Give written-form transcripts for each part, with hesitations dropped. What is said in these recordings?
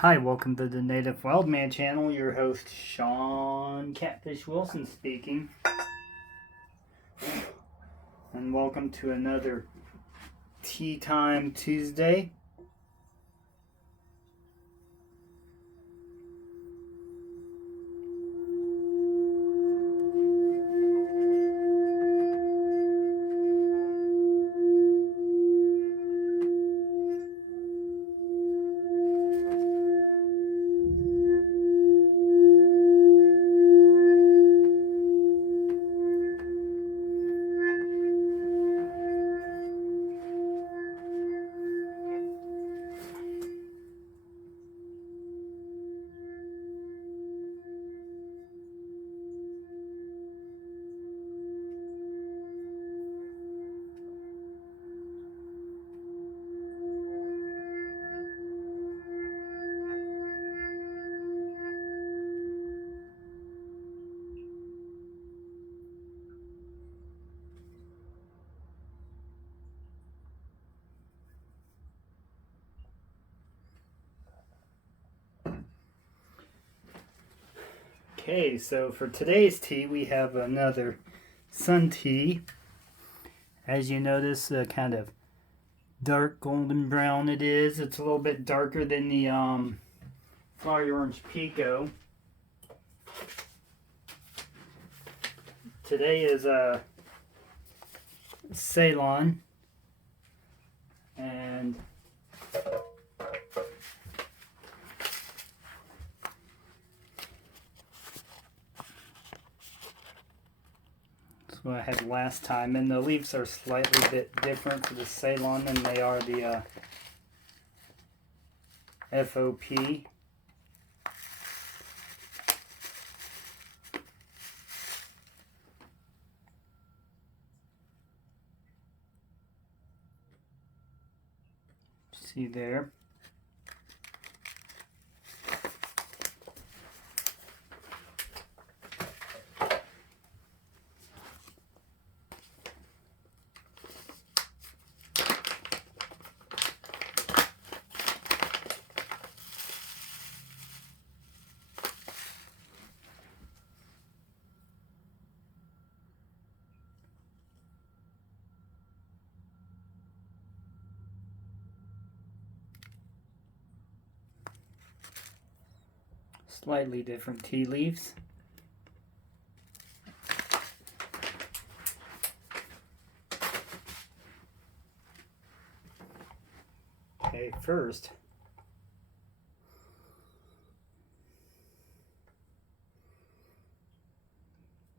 Hi, welcome to the Native Wildman channel. Your host, Sean Catfish Wilson speaking. And welcome to another Tea Time Tuesday. Okay, so for today's tea, we have another sun tea. As you notice, kind of dark golden brown it is. It's a little bit darker than the Flowery Orange Pico. Today is Ceylon, and that's what I had last time. And the leaves are slightly bit different for the Ceylon than they are the FOP. See there. Slightly different tea leaves. Okay, first,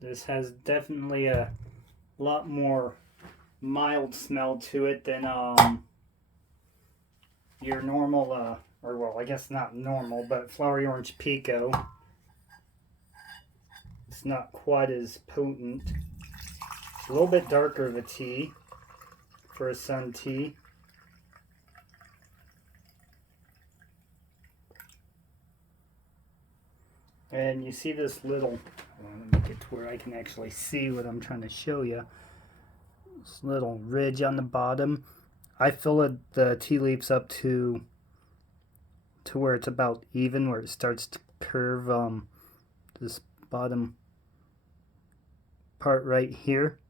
this has definitely a lot more mild smell to it than your normal, or well, I guess not normal, but Flowery Orange Pico. It's not quite as potent. It's a little bit darker of a tea for a sun tea. And you see this little, let me get to where I can actually see what I'm trying to show you. This little ridge on the bottom. I fill the tea leaves up to where it's about even, where it starts to curve this bottom part right here.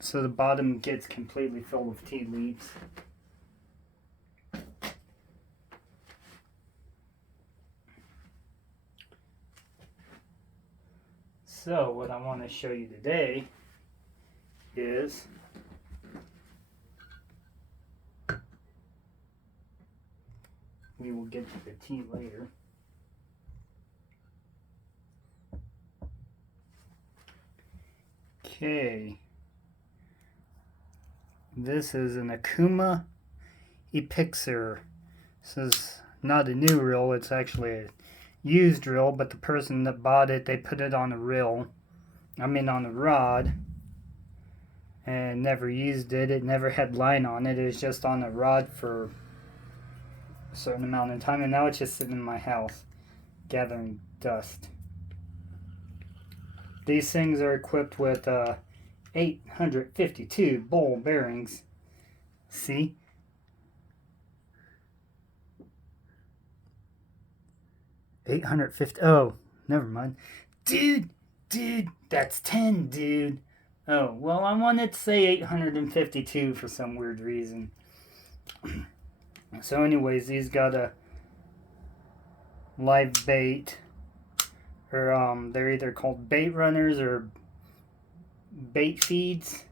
So the bottom gets completely filled with tea leaves. So what I want to show you today is we will get to the tea later. Okay. This is an Akuma Epixer. This is not a new reel, it's actually a used reel, but the person that bought it, they put it on a reel. On a rod, and never used it. It never had line on it. It was just on a rod for a certain amount of time, and now it's just sitting in my house gathering dust. These things are equipped with 852 ball bearings. See? 850. Oh, never mind. Dude, that's 10, dude. Oh, well, I wanted to say 852 for some weird reason. So anyways, these got a live bait, or they're either called bait runners or bait feeds.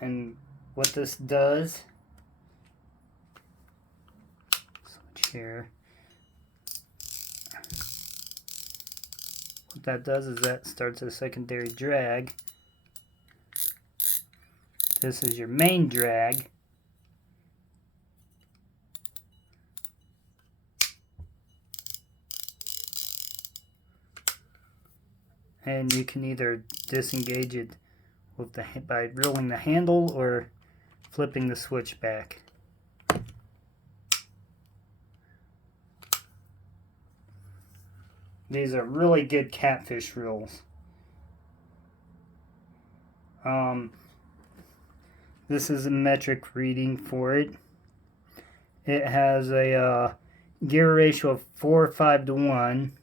And what this does, switch here. What that does is that starts a secondary drag. This is your main drag. And you can either disengage it with by rolling the handle or flipping the switch back. These are really good catfish reels. This is a metric reading for it. It has a gear ratio of 4:5 to 1.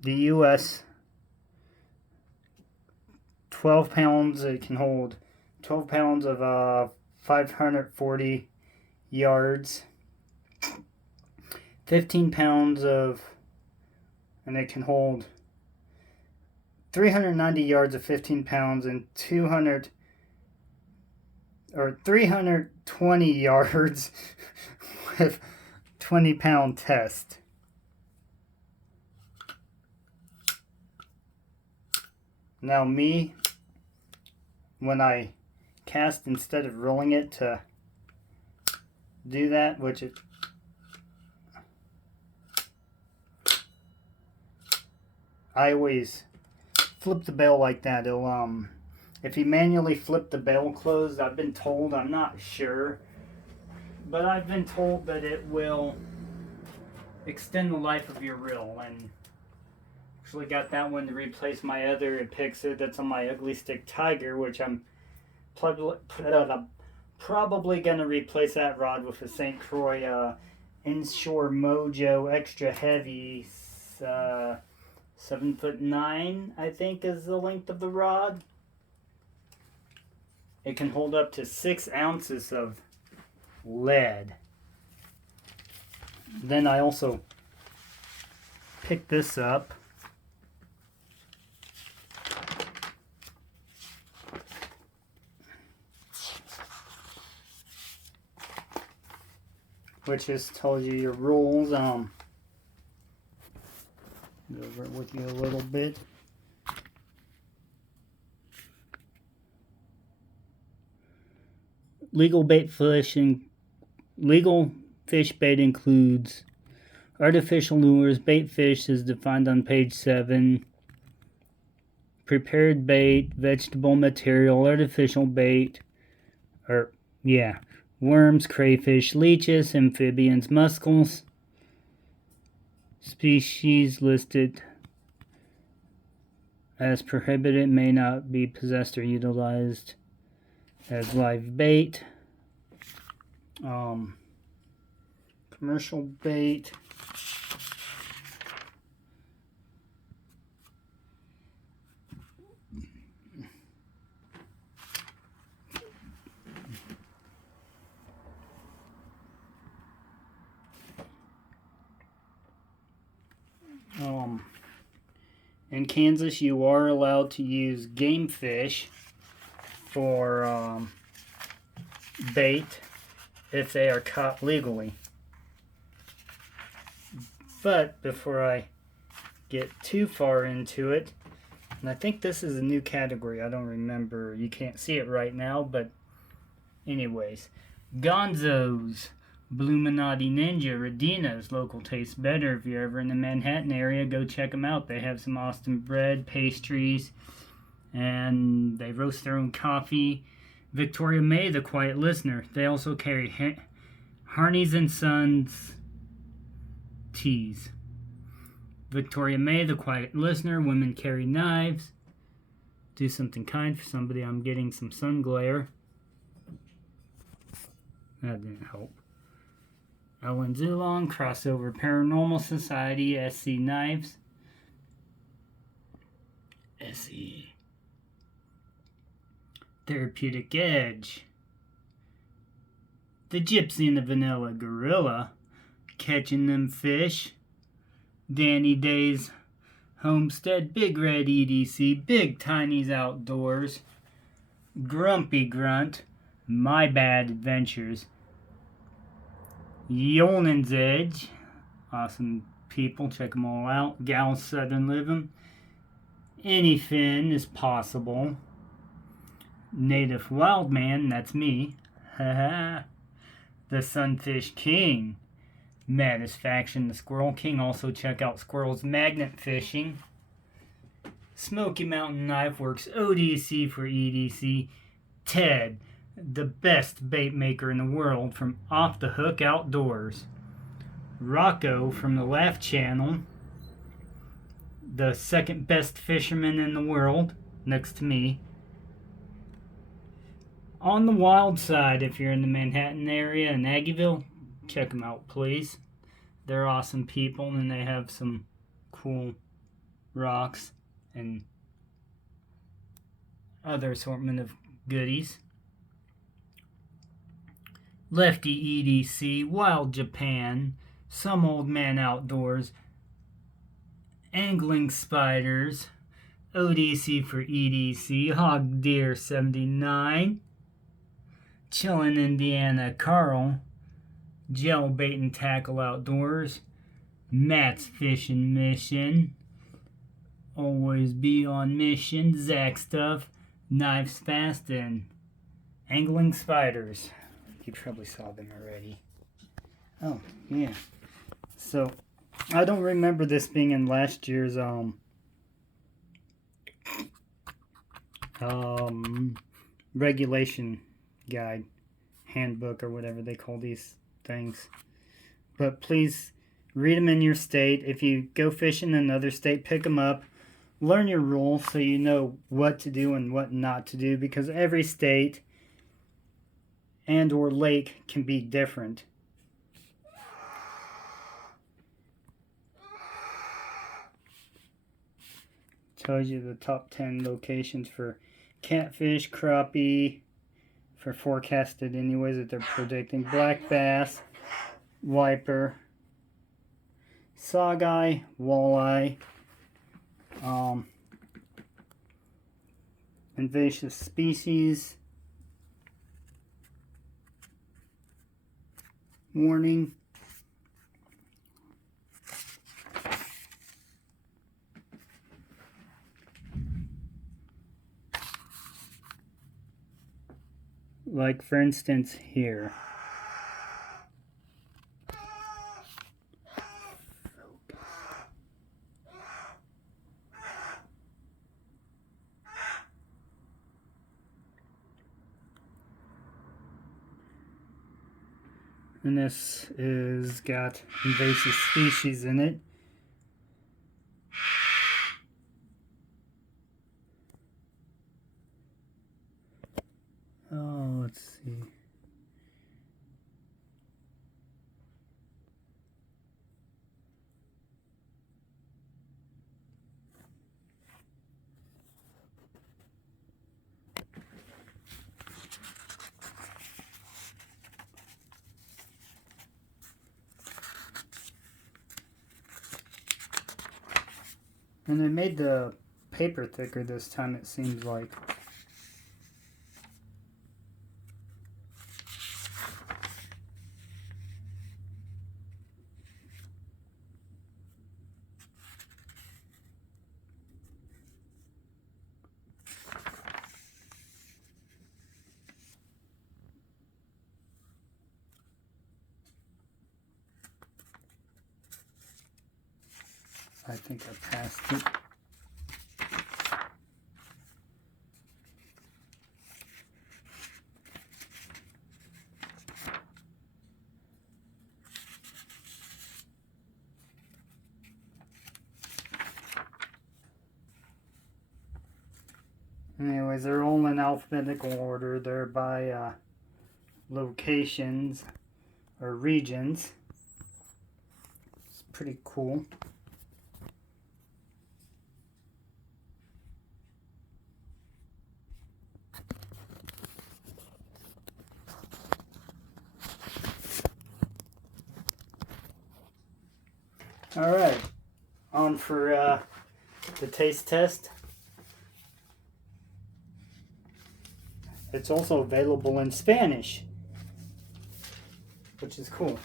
The US 12 pounds. It can hold 12 pounds of 540 yards. 15 pounds of, and it can hold 390 yards of 15 pounds and 320 yards with 20-pound test. Now me, when I cast, instead of rolling it to do that, which it I always flip the bail like that. It'll if you manually flip the bail closed, I've been told, I'm not sure, but I've been told that it will extend the life of your reel. And actually got that one to replace my other Pixar that's on my Ugly Stick Tiger, which I'm probably going to replace that rod with a St. Croix Inshore Mojo Extra Heavy 7'9", I think is the length of the rod. It can hold up to 6 ounces of lead. Then I also picked this up. Which just tells you your rules. Go over it with you a little bit. Legal fish bait includes artificial lures. Bait fish is defined on page 7. Prepared bait, vegetable material, artificial bait, worms, crayfish, leeches, amphibians, mussels. Species listed as prohibited may not be possessed or utilized as live bait. Commercial bait. In Kansas, you are allowed to use game fish for bait if they are caught legally. But before I get too far into it, and I think this is a new category, I don't remember, you can't see it right now, but anyways, Gonzo's, Bluminati Ninja, Radina's, local tastes better. If you're ever in the Manhattan area, go check them out. They have some Austin bread, pastries, and they roast their own coffee. Victoria May, the Quiet Listener. They also carry Harney's and Sons teas. Victoria May, the Quiet Listener. Women carry knives. Do something kind for somebody. I'm getting some sun glare. That didn't help. Ellen Zulon, Crossover Paranormal Society, SC Knives, SE Therapeutic Edge, The Gypsy and the Vanilla Gorilla, Catching Them Fish, Danny Day's Homestead, Big Red EDC, Big Tiny's Outdoors, Grumpy Grunt, My Bad Adventures, Yolnan's Edge, awesome people, check them all out, Gal Southern Living, Anyfin is Possible, Native Wildman, that's me, The Sunfish King, Maddisfaction, the Squirrel King, also check out Squirrel's Magnet Fishing, Smoky Mountain Knife Works, ODC for EDC, Ted, the best bait maker in the world from Off the Hook Outdoors, Rocco from the Laugh Channel, the second best fisherman in the world, next to me, On the Wild Side, if you're in the Manhattan area in Aggieville, check them out, please. They're awesome people, and they have some cool rocks and other assortment of goodies. Lefty EDC, Wild Japan, Some Old Man Outdoors, Angling Spiders, ODC for EDC, Hog Deer 79, Chillin' Indiana Carl, Gel Bait and Tackle Outdoors, Matt's Fishing Mission, Always Be on Mission, Zach Stuff, Knives Fast, and Angling Spiders. You probably saw them already. Oh, yeah. So, I don't remember this being in last year's regulation guide, handbook, or whatever they call these things. But please read them in your state. If you go fishing in another state, pick them up. Learn your rules so you know what to do and what not to do, because every state and or lake can be different. Tells you the top 10 locations for catfish, crappie, for forecasted anyways that they're predicting, black bass, wiper, saugeye, walleye, invasive species, warning, like for instance here. And this is got invasive species in it. Oh, let's see. And they made the paper thicker this time, it seems like. I think I passed it. Anyways, they're all in alphabetical order. They're by locations or regions. pretty cool. Alright, on for the taste test. It's also available in Spanish, which is cool.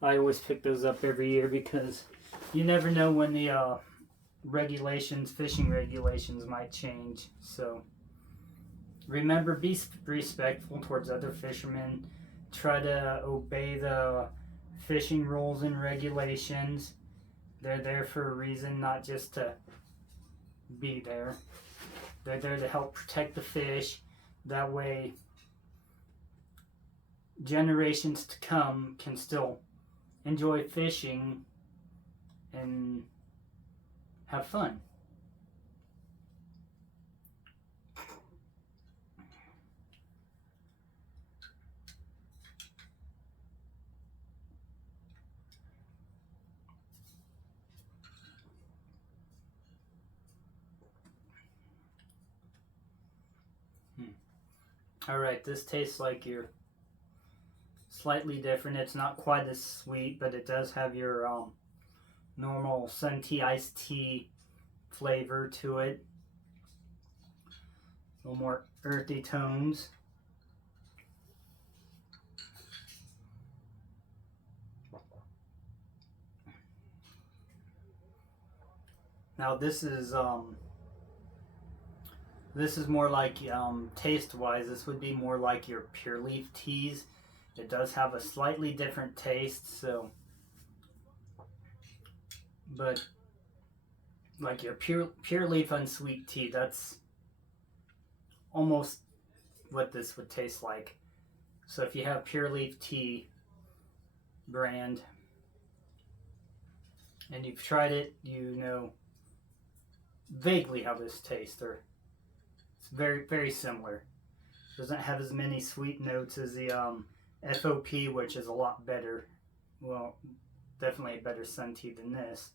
I always pick those up every year because you never know when the fishing regulations might change. So remember, be respectful towards other fishermen. Try to obey the fishing rules and regulations. They're there for a reason, not just to be there. They're there to help protect the fish. That way, generations to come can still enjoy fishing and have fun. Alright, this tastes like your slightly different. It's not quite as sweet, but it does have your normal sun tea, iced tea flavor to it. A little more earthy tones. Now this is more like taste-wise. This would be more like your pure leaf teas. It does have a slightly different taste, so, but like your pure leaf unsweet tea, that's almost what this would taste like. So if you have pure leaf tea brand and you've tried it, you know vaguely how this tastes. It's very, very similar. Doesn't have as many sweet notes as the FOP, which is a lot better. Well, definitely a better sun tea than this.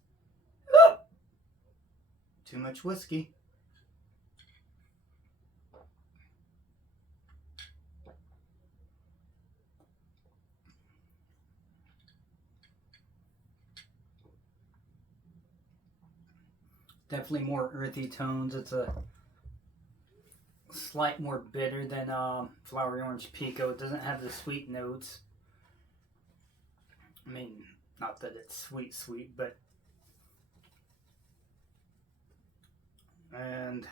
Too much whiskey. Definitely more earthy tones. It's a slight more bitter than Flowery Orange Pico. It doesn't have the sweet notes. I mean, not that it's sweet, but and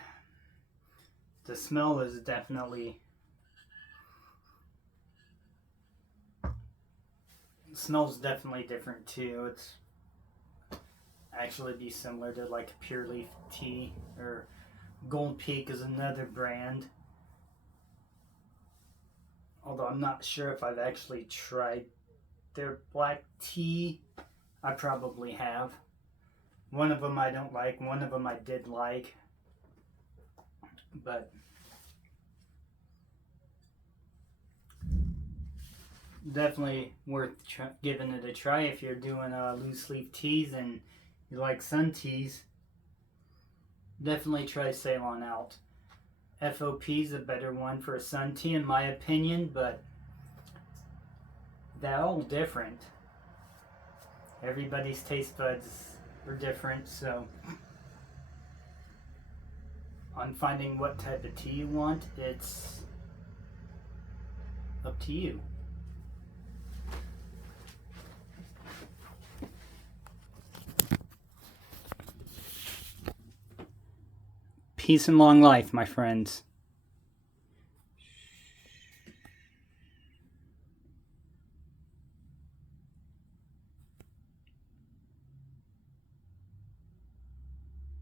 the smell is definitely smells definitely different too. It's actually be similar to like a pure leaf tea, or Gold Peak is another brand. Although I'm not sure if I've actually tried their black tea. I probably have. One of them I don't like, one of them I did like. But definitely worth giving it a try if you're doing loose leaf teas and you like sun teas. Definitely try Ceylon out. FOP is a better one for a sun tea in my opinion, but they're all different. Everybody's taste buds are different, so on finding what type of tea you want, it's up to you. Peace and long life, my friends.